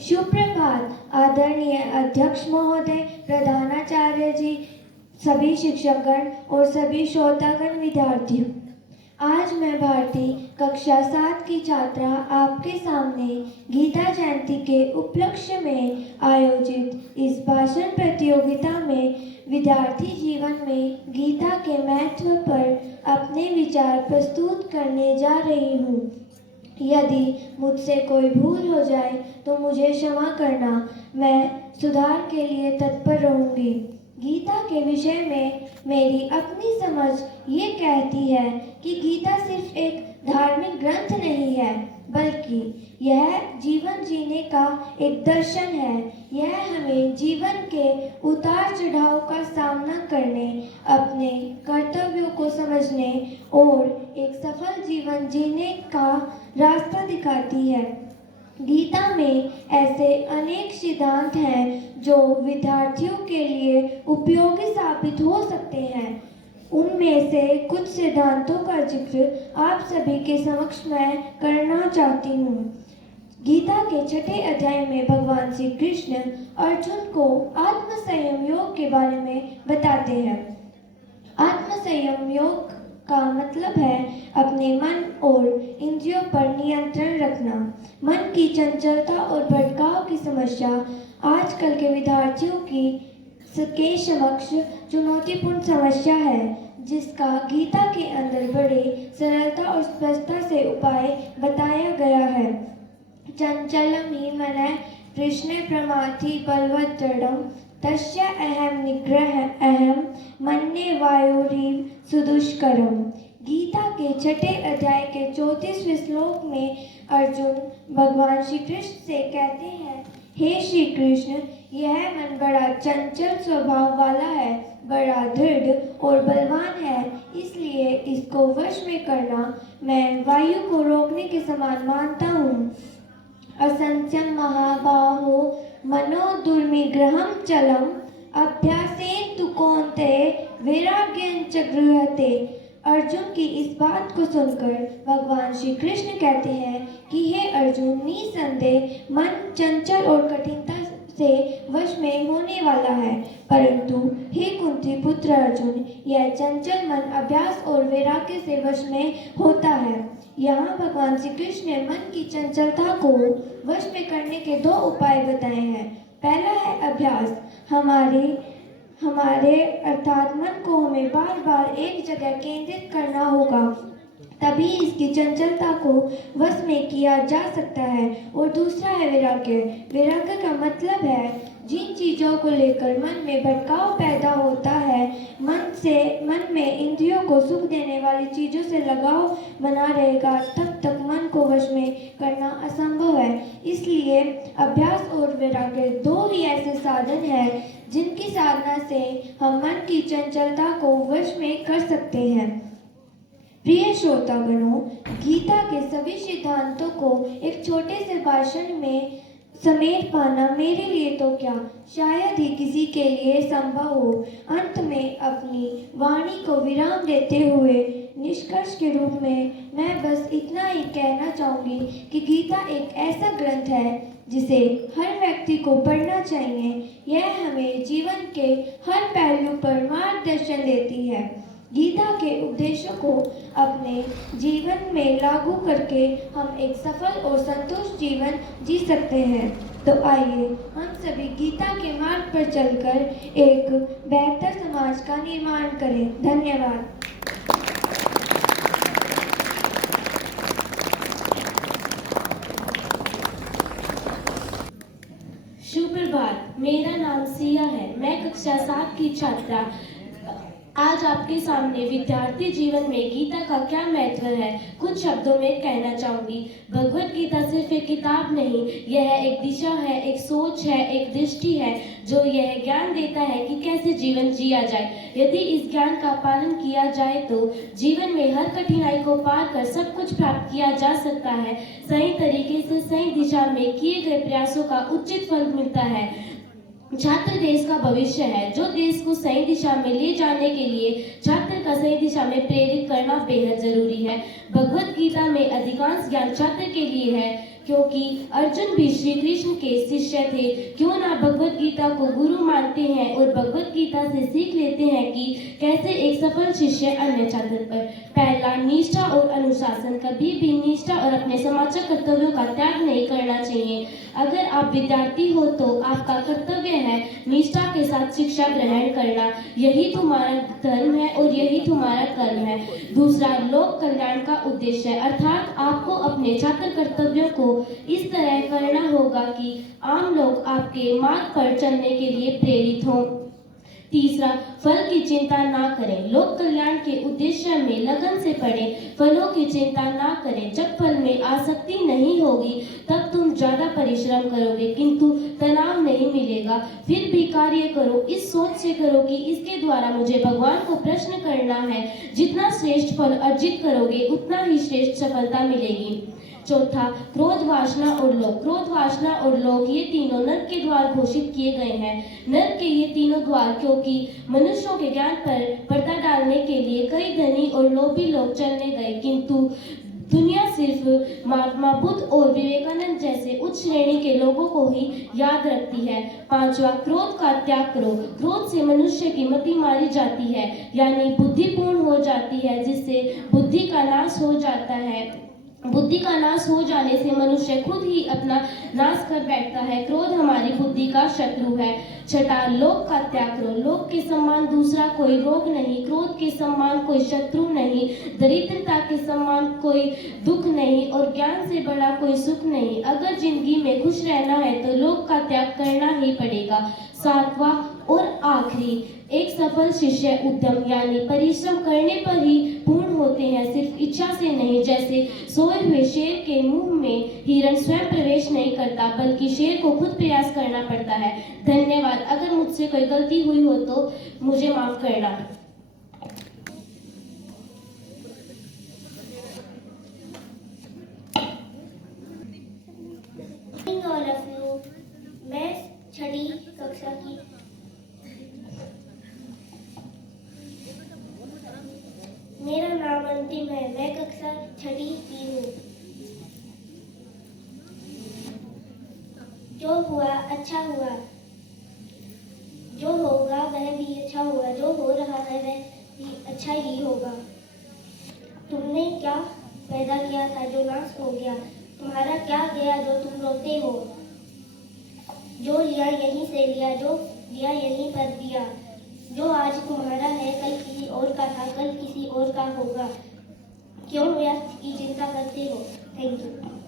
सुप्रभात आदरणीय अध्यक्ष महोदय, प्रधानाचार्य जी, सभी शिक्षकगण और सभी श्रोतागण विद्यार्थियों। आज मैं भारती कक्षा 7 की छात्रा आपके सामने गीता जयंती के उपलक्ष्य में आयोजित इस भाषण प्रतियोगिता में विद्यार्थी जीवन में गीता के महत्व पर अपने विचार प्रस्तुत करने जा रही हूँ। यदि मुझसे कोई भूल हो जाए तो मुझे क्षमा करना, मैं सुधार के लिए तत्पर रहूंगी। गीता के विषय में मेरी अपनी समझ ये कहती है कि गीता सिर्फ एक धार्मिक ग्रंथ नहीं है, बल्कि यह जीवन जीने का एक दर्शन है। यह हमें जीवन के उतार चढ़ाव का सामना करने, अपने कर्तव्यों को समझने और एक सफल जीवन जीने का रास्ता दिखाती है। गीता में ऐसे अनेक सिद्धांत हैं जो विद्यार्थियों के लिए उपयोगी साबित हो सकते हैं। उनमें से कुछ सिद्धांतों का जिक्र आप सभी के समक्ष मैं करना चाहती हूँ। गीता के 6ठे अध्याय में भगवान श्री कृष्ण अर्जुन को आत्म संयम योग के बारे में बताते हैं। आत्म संयम योग का मतलब है अपने मन और इंद्रियों पर नियंत्रण रखना। मन की चंचलता और भटकाव की समस्या आजकल के विद्यार्थियों के समक्ष चुनौतीपूर्ण समस्या है, जिसका गीता के अंदर बड़े सरलता और स्पष्टता से उपाय बताया गया है। चंचलम ही मनः कृष्णे प्रमाथि बलवत्तरम तस्य अहम निग्रह अहम मन्ये वायोरिव सुदुष्करम। गीता के 6ठे अध्याय के 34वें श्लोक में अर्जुन भगवान श्री कृष्ण से कहते हैं, हे श्री कृष्ण, यह मन बड़ा चंचल स्वभाव वाला है, बड़ा दृढ़ और बलवान है, इसलिए इसको वश में करना मैं वायु को रोकने के समान मानता हूँ। असंख्यम महाबाहो मनो दुर्निग्रहम चलम अभ्यासेन तु कौन्तेय वैराग्यं च गृह्यते। अर्जुन की इस बात को सुनकर भगवान श्री कृष्ण कहते हैं कि हे अर्जुन, निसंदेह मन चंचल और कठिनता से वश में होने वाला है, परंतु हे कुंती पुत्र अर्जुन, यह चंचल मन अभ्यास और वैराग्य से वश में होता है। यहाँ भगवान श्री कृष्ण ने मन की चंचलता को वश में करने के 2 उपाय बताए हैं। पहला है अभ्यास। हमारे अर्थात मन को हमें बार बार एक जगह केंद्रित करना होगा, तभी इसकी चंचलता को वश में किया जा सकता है। और दूसरा है वैराग्य। वैराग्य का मतलब है जिन चीज़ों को लेकर मन में भटकाव पैदा होता है, मन में इंद्रियों को सुख देने वाली चीज़ों से लगाव बना रहेगा, तब तक मन को वश में करना असंभव है। इसलिए अभ्यास और वैराग्य 2 ही ऐसे साधन हैं जिनकी साधना से हम मन की चंचलता को वश में कर सकते हैं। प्रिय श्रोतागणों, गीता के सभी सिद्धांतों को एक छोटे से भाषण में समेट पाना मेरे लिए तो क्या, शायद ही किसी के लिए संभव हो। अंत में अपनी वाणी को विराम देते हुए निष्कर्ष के रूप में मैं बस इतना ही कहना चाहूँगी कि गीता एक ऐसा ग्रंथ है जिसे हर व्यक्ति को पढ़ना चाहिए। यह हमें जीवन के हर पहलू पर मार्गदर्शन देती है। गीता के उपदेशों को अपने जीवन में लागू करके हम एक सफल और संतुष्ट जीवन जी सकते हैं। तो आइए हम सभी गीता के मार्ग पर चलकर एक बेहतर समाज का निर्माण करें। धन्यवाद। सुप्रभात, मेरा नाम सिया है। मैं कक्षा 7 की छात्रा आज आपके सामने विद्यार्थी जीवन में गीता का क्या महत्व है कुछ शब्दों में कहना चाहूंगी। भगवत गीता सिर्फ एक किताब नहीं, यह एक दिशा है, एक सोच है, एक दृष्टि है जो यह ज्ञान देता है कि कैसे जीवन जिया जाए। यदि इस ज्ञान का पालन किया जाए तो जीवन में हर कठिनाई को पार कर सब कुछ प्राप्त किया जा सकता है। सही तरीके से सही दिशा में किए गए प्रयासों का उचित फल मिलता है। छात्र देश का भविष्य है। जो देश को सही दिशा में ले जाने के लिए छात्र का सही दिशा में प्रेरित करना बेहद जरूरी है। भगवत गीता में अधिकांश ज्ञान छात्र के लिए है, क्योंकि अर्जुन भी श्री कृष्ण के शिष्य थे। क्यों ना भगवत गीता को गुरु मानते हैं और भगवत गीता से सीख लेते हैं कि कैसे एक सफल शिष्य अन्य छात्र पर। पहला, निष्ठा और अनुशासन। कभी भी निष्ठा और अपने समाज कर्तव्यों का त्याग नहीं करना चाहिए। अगर आप विद्यार्थी हो तो आपका कर्तव्य है निष्ठा के साथ शिक्षा ग्रहण करना। यही तुम्हारा धर्म है और यही तुम्हारा कर्म है। दूसरा, लोक कल्याण का उद्देश्य, अर्थात आपको अपने छात्र कर्तव्यों को इस तरह करना होगा कि आम लोग आपके मार्ग पर चलने के लिए प्रेरित हों। तीसरा, फल की चिंता ना करें। लोक कल्याण के उद्देश्य में लगन से पढ़ें, फलों की चिंता ना करें। जब फल में आसक्ति नहीं होगी तब तुम ज्यादा परिश्रम करोगे किंतु तनाव नहीं मिलेगा। फिर भी कार्य करो, इस सोच से करो कि इसके द्वारा मुझे भगवान को प्रश्न करना है। जितना श्रेष्ठ फल अर्जित करोगे उतना ही श्रेष्ठ सफलता मिलेगी। चौथा, क्रोध, वासना और लोभ। क्रोध, वासना और लोभ ये तीनों नरक के द्वार घोषित किए गए हैं। नरक के ये तीनों द्वार क्योंकि मनुष्यों के ज्ञान पर पर्दा डालने के लिए कई धनी और लोभी लोग चलने गए, किंतु दुनिया सिर्फ महात्मा बुद्ध और विवेकानंद जैसे उच्च श्रेणी के लोगों को ही याद रखती है। पांचवा, क्रोध का त्याग करो। क्रोध से मनुष्य की मति मारी जाती है, यानी बुद्धिपूर्ण हो जाती है, जिससे बुद्धि का नाश हो जाता है। बुद्धि का नाश हो जाने से मनुष्य खुद ही अपना नाश कर बैठता है। क्रोध हमारी बुद्धि का शत्रु है। छठा, लोभ का त्याग करो। लोभ के समान दूसरा कोई रोग नहीं, क्रोध के समान कोई शत्रु नहीं, दरिद्रता के समान कोई दुख नहीं और ज्ञान से बड़ा कोई सुख नहीं। अगर जिंदगी में खुश रहना है तो लोभ का त्याग करना ही पड़ेगा। सातवां और आखिरी, एक सफल शिष्य उद्यम यानी परिश्रम करने पर ही पूर्ण होते हैं, सिर्फ इच्छा से नहीं। जैसे सोए हुए शेर के मुंह में हिरण स्वयं प्रवेश नहीं करता, बल्कि शेर को खुद प्रयास करना पड़ता है। धन्यवाद। अगर मुझसे कोई गलती हुई हो तो मुझे माफ करना। All of you, मैं छठी कक्षा की मेरा नाम अंतिम है। मैं कक्षा छठी की हूँ। जो हुआ अच्छा हुआ, जो होगा वह भी अच्छा हुआ, जो हो रहा है वह भी अच्छा ही होगा। तुमने क्या पैदा किया था जो नाश हो गया? तुम्हारा क्या गया जो तुम रोते हो? जो लिया यहीं से लिया, जो दिया यहीं पर दिया। जो आज तुम्हारा है कल किसी और का था, कल किसी और का होगा। क्यों व्यर्थ की चिंता करते हो? Thank you.